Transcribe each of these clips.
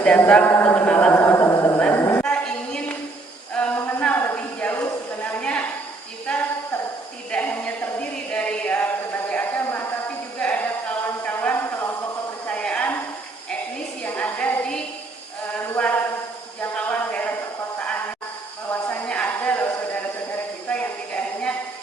tapi datang untuk kenalan sama teman-teman. Kita ingin mengenal lebih jauh. Sebenarnya kita tidak hanya terdiri dari berbagai agama, tapi juga ada kawan-kawan kelompok kepercayaan etnis yang ada di luar jangkauan daerah perkotaan. Bahwasanya ada loh saudara-saudara kita yang tidak hanya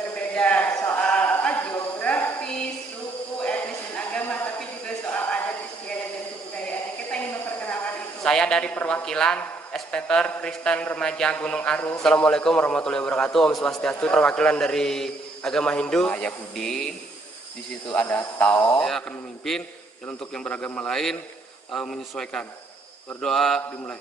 berbeda soal geografi, suku, etnis dan agama, tapi juga soal adat istiadat dan kebudayaan. Kita ingin memperkenalkan itu. Saya dari perwakilan SPPR Kristen Remaja Gunung Aru. Assalamualaikum warahmatullahi wabarakatuh. Om Swastiastu. Perwakilan dari agama Hindu. Yahudi. Di situ ada Tao. Saya akan memimpin, dan untuk yang beragama lain menyesuaikan. Berdoa dimulai.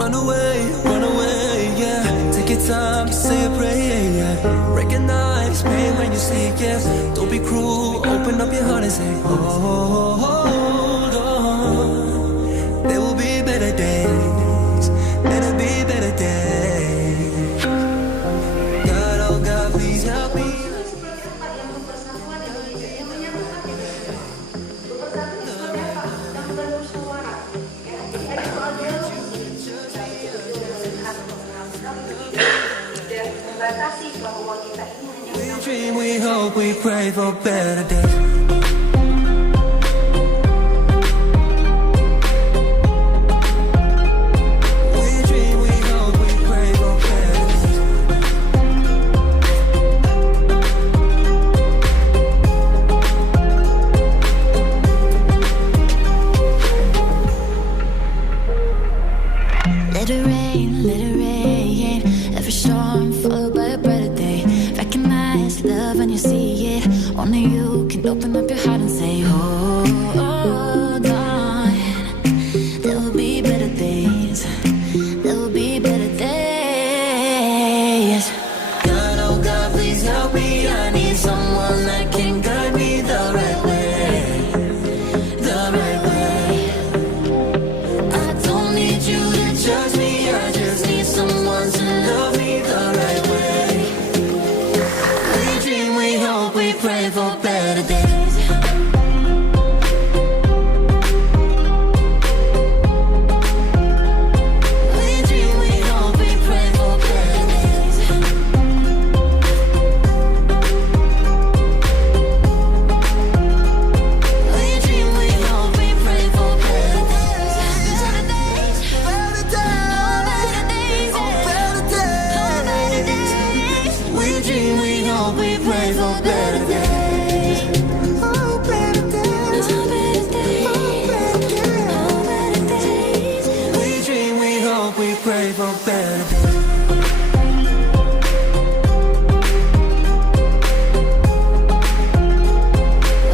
Run away, yeah. Take your time to say a prayer, yeah. Recognize pain when you see it, yeah. Don't be cruel, open up your heart and say, hold on. There will be better days, better be better days. God, oh God, please help me. We dream, we hope, we pray for better days. Let it rain, every storm followed by a brighter day. Recognize love when you see it. Only you can open up your heart and say, hold on. There will be better days. There will be better days. God, oh God, please help me. I need someone that can guide me the right way. The right way. I don't need you to judge me. I just need someone to love me the right way. We dream, we hope, we pray for better days. We dream, we hope, we pray for better days. We dream, we hope, we pray for better days. Better days, better days, oh better days. We dream, we hope, we pray for better days. Oh better days, oh better days. We dream, we hope, we pray for better days.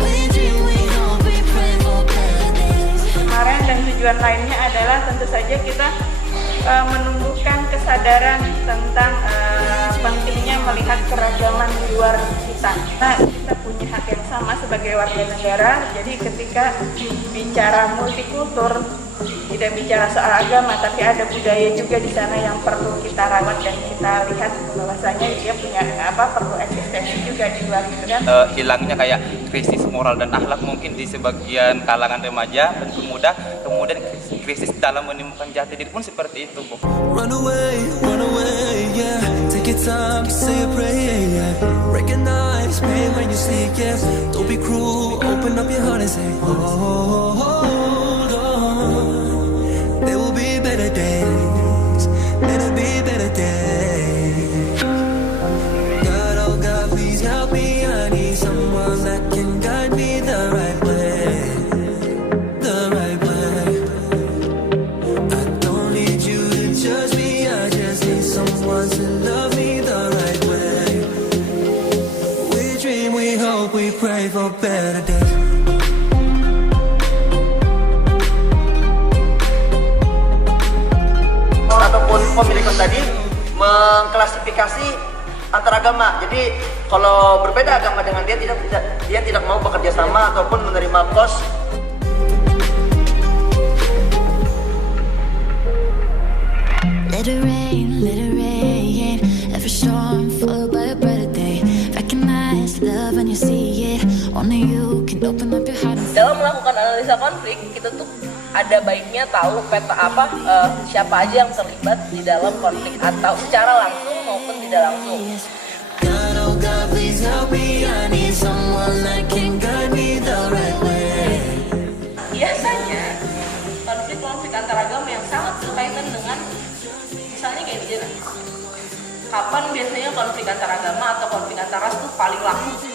We dream, we hope, we pray for better days. Kemarin dan tujuan lainnya adalah tentu saja kita menumbuhkan kesadaran tentang pentingnya melihat keragaman di luar kita. Kita punya hak yang sama sebagai warga negara. Jadi ketika bicara multikultur, tidak bicara soal agama, tapi ada budaya juga di sana yang perlu kita rawat dan kita lihat bahwasanya dia punya perlu eksistensi juga di luar itu kan. Hilangnya kayak krisis moral dan akhlak mungkin di sebagian kalangan remaja dan pemuda, kemudian krisis dalam menemukan jati diri pun seperti itu, Bu. Run away, yeah. Take your time to say a prayer, yeah. Recognize pain when you see it, yeah. Don't be cruel, open up your heart and say, hold on. There will be better days, better be better days. God, oh God, please help me. I need someone that can guide me the right way, the right way. I don't need you to judge me. I just need someone to love me the right way. We dream, we hope, we pray for better days. Ataupun pemilik kos tadi mengklasifikasi antar agama. Jadi kalau berbeda agama dengan dia tidak mau bekerja sama ataupun menerima kos. Let it rain. open up your heart and say, Dalam melakukan analisa konflik, kita tuh ada baiknya tahu peta siapa aja yang terlibat di dalam konflik atau secara langsung maupun tidak langsung. God, oh God, please help me. I need someone that can guide me the right way. Biasanya konflik-konflik antaragama yang sangat berkaitan dengan misalnya kayak gini nah. Kapan biasanya konflik antaragama atau konflik antaras tuh paling laku?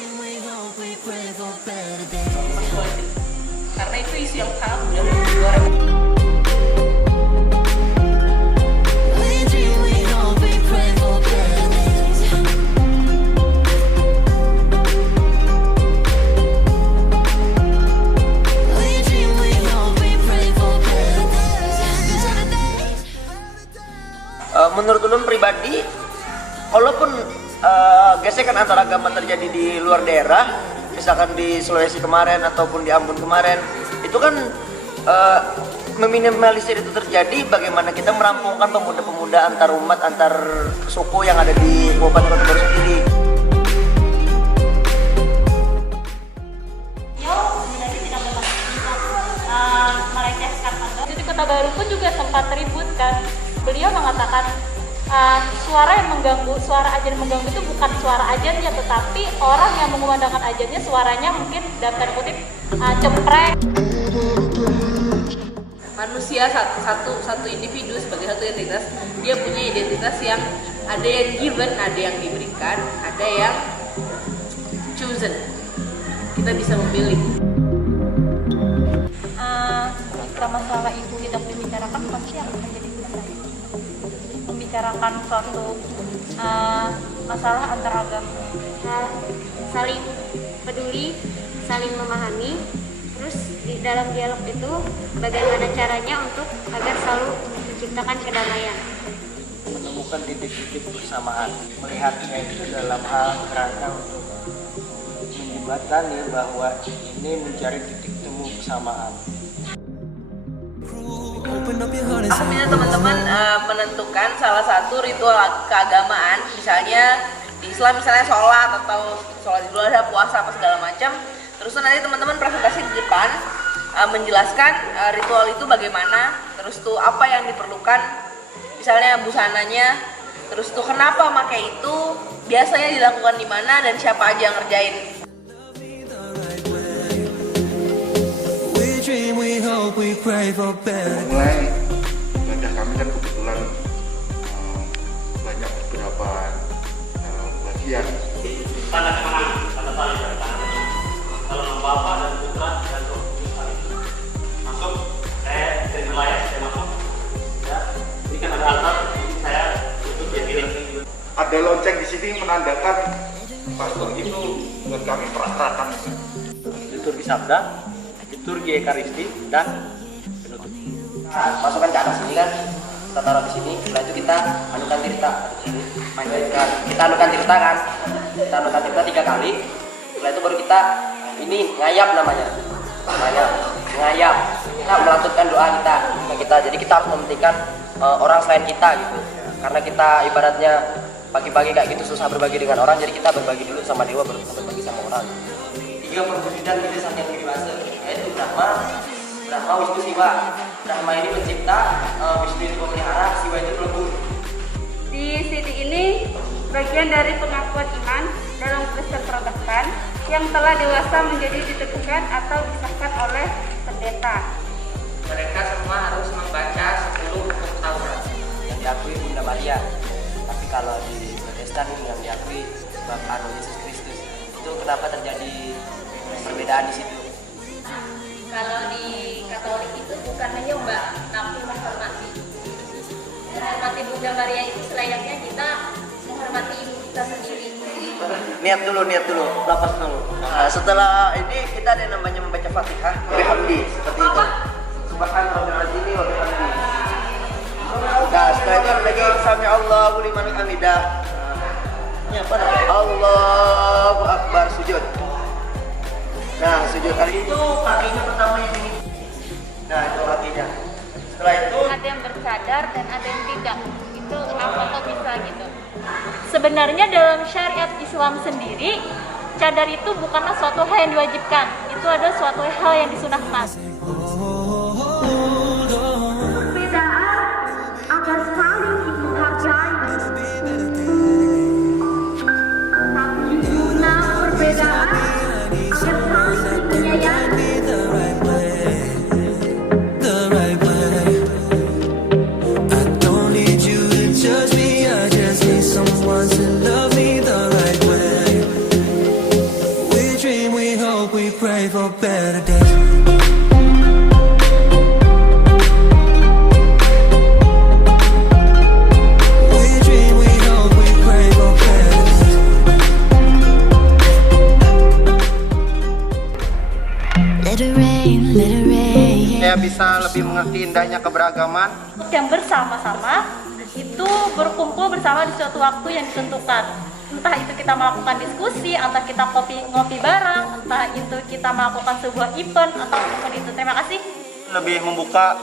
Karena itu isu yang sangat mudah digoreng. We dream, we hope, we pray for better days. We dream, we hope, we pray for better days. Menurut ulun pribadi, walaupun gesekan antar agama terjadi di luar daerah, misalkan di Sulawesi kemarin ataupun di Ambon kemarin, itu kan meminimalisir itu terjadi. Bagaimana kita merampungkan pemuda-pemuda antar umat, antar suku yang ada di Kabupaten Kota Baru sendiri. Sebenarnya tidak melecehkan agama. Di Kota Baru pun juga sempat ribut kan. Beliau mengatakan suara yang mengganggu, suara ajan mengganggu itu bukan suara ajannya, tetapi orang yang mengumandangkan ajannya suaranya mungkin dalam tanda kutip cempreng. Manusia satu individu sebagai satu identitas, dia punya identitas yang ada yang given, ada yang diberikan, ada yang chosen. Kita bisa memilih. Ketika masalah itu tidak dibicarakan, pasti akan menjadi selesai. Membicarakan suatu masalah antar agama, saling peduli, saling memahami. Terus di dalam dialog itu bagaimana caranya untuk agar selalu menciptakan kedamaian. Menemukan titik-titik bersamaan, melihatnya itu dalam hal kerangka untuk menjembatani bahwa ini mencari titik temu kesamaan. Aku minta teman-teman menentukan salah satu ritual keagamaan, misalnya di Islam misalnya sholat atau sholat Idul Adha, puasa apa segala macam. Terus nanti teman-teman presentasi di depan menjelaskan ritual itu bagaimana, terus tuh apa yang diperlukan, misalnya busananya, terus tuh kenapa pakai itu, biasanya dilakukan di mana dan siapa aja yang ngerjain. Mulai ibadah kami kan kebetulan banyak beberapa bagian. Tanda tangan, tanda tali dari tangan. Kalau nama Bapak dan Putra dan Roh Kudus masuk, saya mulai, saya masuk. Ya, ini kan ada altar, saya tutup ya pilih. Ada lonceng di sini menandakan pastor itu buat kami perasaan. Liturgi sabda, liturgi ekaristi, dan penutup. Masukkan ke atas sini kan, kita taruh di sini. Setelah itu kita anukan tirta. Kita anukan tirta kan, kita anukan tirta 3 kali. Setelah itu baru kita ini ngayap namanya, ngayap. Kita melanjutkan doa kita. Jadi kita harus mementingkan orang selain kita gitu. Karena kita ibaratnya pagi-pagi kayak gitu susah berbagi dengan orang, jadi kita berbagi dulu sama dewa, baru kita berbagi sama orang. 3 perbedaan kita saking dewasa, yaitu Brahma, Wisnu, Siwa. Brahma ini pencipta, Wisnu itu pemelihara, Siwa itu pelebur. Di sini ini bagian dari pengakuan iman dalam Kristen Protestan yang telah dewasa menjadi ditentukan atau disahkan oleh pendeta. Mereka semua harus membaca 10 hukum Taurat yang diakui Bunda Maria. Tapi kalau di Protestan ini yang diakui Bapak Yesus Kristus. Itu kenapa terjadi perbedaan di situ? Kalau di Katolik itu bukan hanya mbak, tapi menghormati. Menghormati Bunda Maria itu selayaknya kita menghormati ibu kita sendiri. Niat dulu, lapas dulu. Nah, setelah ini kita ada yang namanya membaca Fatihah, bihamdi seperti itu. Subhanallahil wa bihamdi. Nah, setelah itu ada lagi sami Allahu liman hamidah. Ini apa namanya? Allahu Akbar, sujud. Nah, sujud kali itu kakinya pertama yang ini. Nah, itu kakinya. Setelah itu Ada yang bercadar dan ada yang tidak. Itu kenapa kok bisa gitu? Sebenarnya dalam syariat Islam sendiri, cadar itu bukanlah suatu hal yang diwajibkan. Itu itu adalah suatu hal yang disunahkan. Saya bisa lebih mengerti indahnya keberagaman. Yang bersama-sama itu berkumpul bersama di suatu waktu yang ditentukan. Entah itu kita melakukan diskusi, entah kita ngopi bareng, entah itu kita melakukan sebuah event atau apapun itu. Terima kasih. Lebih membuka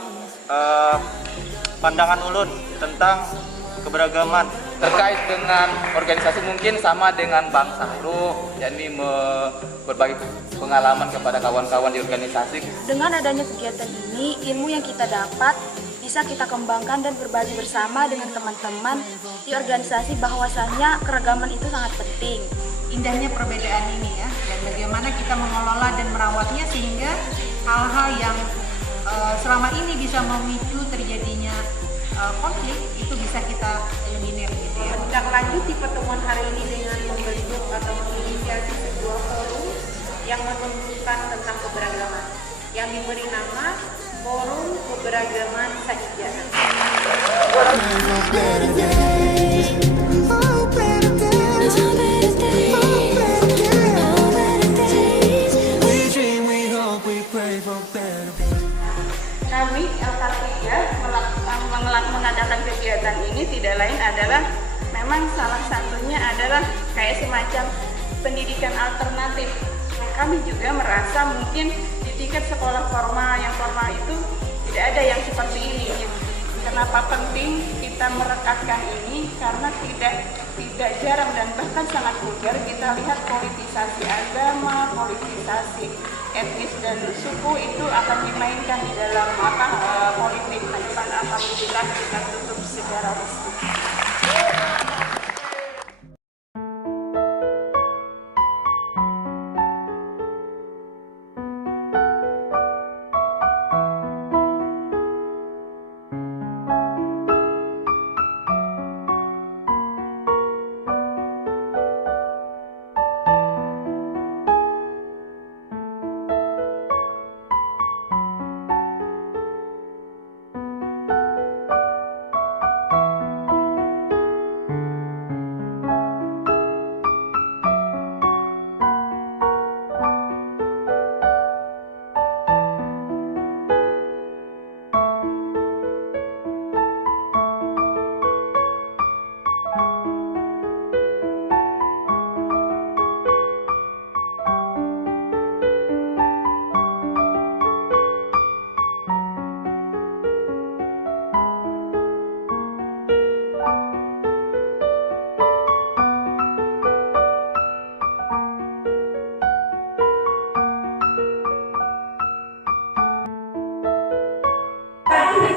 pandangan ulun tentang keberagaman. Terkait dengan organisasi mungkin sama dengan Bang Sahru, yakni berbagi pengalaman kepada kawan-kawan di organisasi. Dengan adanya kegiatan ini, ilmu yang kita dapat bisa kita kembangkan dan berbagi bersama dengan teman-teman di organisasi, bahwasannya keragaman itu sangat penting. Indahnya perbedaan ini ya, dan bagaimana kita mengelola dan merawatnya sehingga hal-hal yang selama ini bisa memicu terjadinya konflik itu bisa kita eliminir gitu ya. Menindaklanjuti pertemuan hari ini dengan membentuk atau menginisiasi sebuah forum yang menunjukkan tentang keberagaman yang diberi nama Forum Keberagaman Saijana. Kami LK3 mengadakan kegiatan ini tidak lain adalah memang salah satunya adalah kayak semacam pendidikan alternatif. Kami juga merasa mungkin di tingkat sekolah formal yang formal itu tidak ada yang seperti ini. Kenapa penting kita merekatkan ini? Karena tidak jarang dan bahkan sangat vulgar kita lihat politisasi agama, politisasi etnis dan suku itu akan dimainkan di dalam politik. Alhamdulillah kita tutup secara resmi.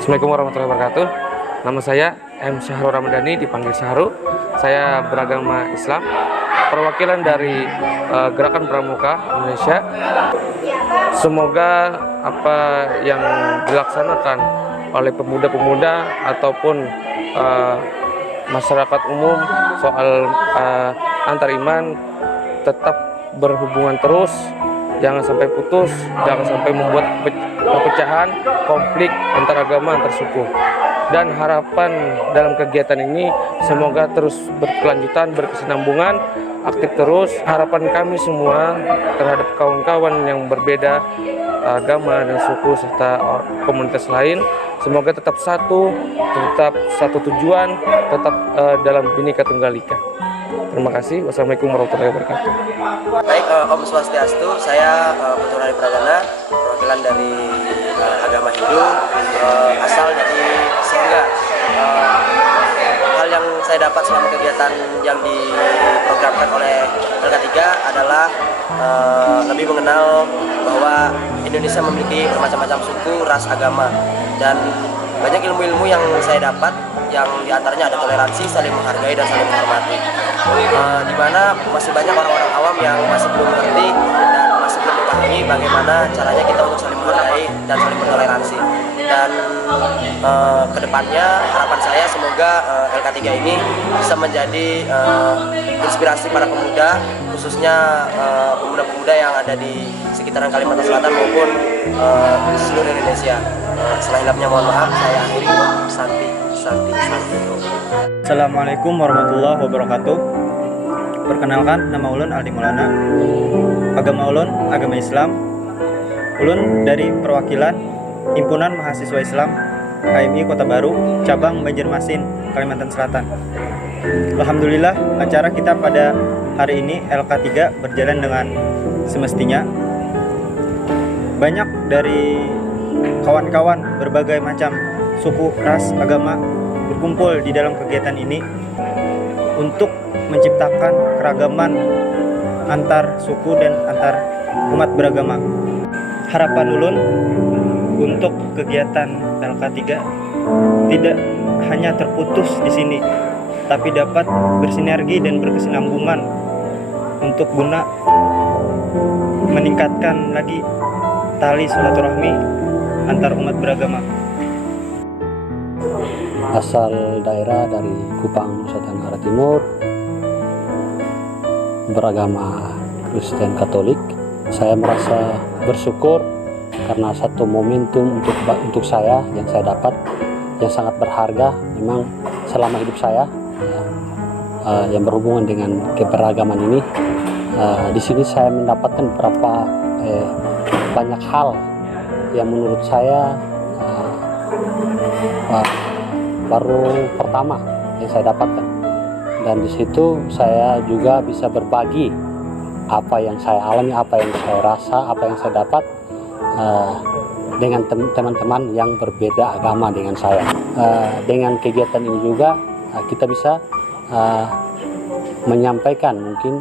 Assalamualaikum warahmatullahi wabarakatuh. Nama saya M. Syahrul Ramadhani, dipanggil Syahrul. Saya beragama Islam, perwakilan dari Gerakan Pramuka Indonesia. Semoga apa yang dilaksanakan oleh pemuda-pemuda ataupun masyarakat umum soal antar iman tetap berhubungan terus, jangan sampai putus, jangan sampai membuat perpecahan, konflik antar agama, antar suku. Dan harapan dalam kegiatan ini semoga terus berkelanjutan, berkesinambungan, aktif terus. Harapan kami semua terhadap kawan-kawan yang berbeda agama dan suku serta komunitas lain, semoga tetap satu tujuan, tetap dalam Bhinneka Tunggal Ika. Terima kasih. Wassalamualaikum warahmatullahi wabarakatuh. Baik, Om Swastiastu, saya Putu Hari Pradana, perwakilan dari agama Hindu, asal dari Singga. Hal yang saya dapat selama kegiatan yang diprogramkan oleh LK3 adalah lebih mengenal bahwa Indonesia memiliki bermacam-macam suku, ras, agama, dan banyak ilmu-ilmu yang saya dapat, yang diantaranya ada toleransi, saling menghargai, dan saling menghormati. Di mana masih banyak orang-orang awam yang masih belum mengerti dan masih belum memahami bagaimana caranya kita untuk saling menghargai dan saling bertoleransi. Dan kedepannya harapan saya semoga LK3 ini bisa menjadi inspirasi para pemuda, khususnya pemuda-pemuda yang ada di sekitaran Kalimantan Selatan maupun seluruh Indonesia. Selain mohon maaf, saya akhiri. Santi. Assalamualaikum warahmatullahi wabarakatuh. Perkenalkan, nama ulun Aldi Maulana. Agama ulun agama Islam. Ulun dari perwakilan Himpunan Mahasiswa Islam HMI Kota Baru, cabang Banjarmasin, Kalimantan Selatan. Alhamdulillah, acara kita pada hari ini LK3 berjalan dengan semestinya. Banyak dari kawan-kawan berbagai macam suku, ras, agama berkumpul di dalam kegiatan ini untuk menciptakan keragaman antar suku dan antar umat beragama. Harapan ulun untuk kegiatan LK3 tidak hanya terputus di sini, tapi dapat bersinergi dan berkesinambungan untuk guna meningkatkan lagi tali silaturahmi antar umat beragama. Asal daerah dari Kupang, Nusa Tenggara Timur, beragama Kristen Katolik. Saya merasa bersyukur karena satu momentum untuk saya yang saya dapat yang sangat berharga memang selama hidup saya yang berhubungan dengan keberagaman ini. Di sini saya mendapatkan beberapa banyak hal yang menurut saya baru pertama yang saya dapatkan, dan di situ saya juga bisa berbagi apa yang saya alami, apa yang saya rasa, apa yang saya dapat dengan teman-teman yang berbeda agama dengan saya. Dengan kegiatan ini juga kita bisa menyampaikan, mungkin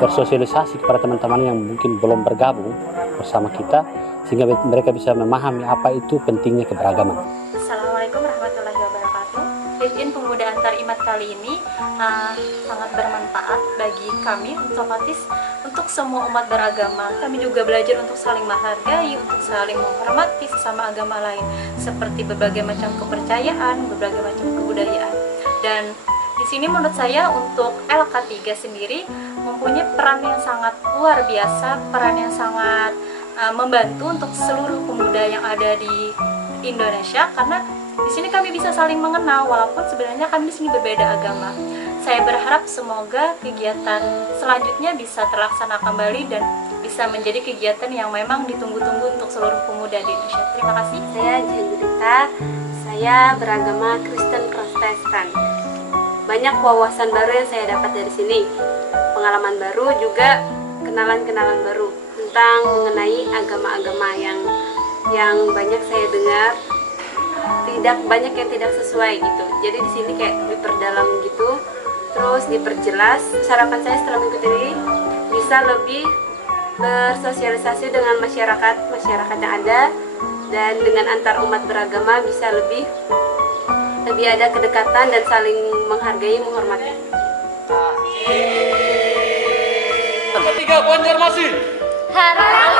bersosialisasi kepada teman-teman yang mungkin belum bergabung bersama kita, sehingga mereka bisa memahami apa itu pentingnya keberagaman. Assalamualaikum warahmatullahi wabarakatuh. Weekend Pemuda Antar Imat kali ini sangat bermanfaat bagi kami, otomatis untuk semua umat beragama. Kami juga belajar untuk saling menghargai, untuk saling menghormati sesama agama lain, seperti berbagai macam kepercayaan, berbagai macam kebudayaan. Dan di sini menurut saya untuk LK3 sendiri mempunyai peran yang sangat luar biasa, peran yang sangat membantu untuk seluruh pemuda yang ada di Indonesia, karena di sini kami bisa saling mengenal walaupun sebenarnya kami di sini berbeda agama. Saya berharap semoga kegiatan selanjutnya bisa terlaksana kembali dan bisa menjadi kegiatan yang memang ditunggu-tunggu untuk seluruh pemuda di Indonesia. Terima kasih. Saya Jendrita, saya beragama Kristen Protestan. Banyak wawasan baru yang saya dapat dari sini, pengalaman baru, juga kenalan-kenalan baru tentang mengenai agama-agama yang banyak saya dengar, tidak banyak yang tidak sesuai gitu. Jadi di sini kayak diperdalam gitu, terus diperjelas. Harapan saya setelah mengikuti ini bisa lebih bersosialisasi dengan masyarakat yang ada, dan dengan antar umat beragama bisa lebih ada kedekatan dan saling menghargai, menghormati. Ketiga Banjarmasin. Harap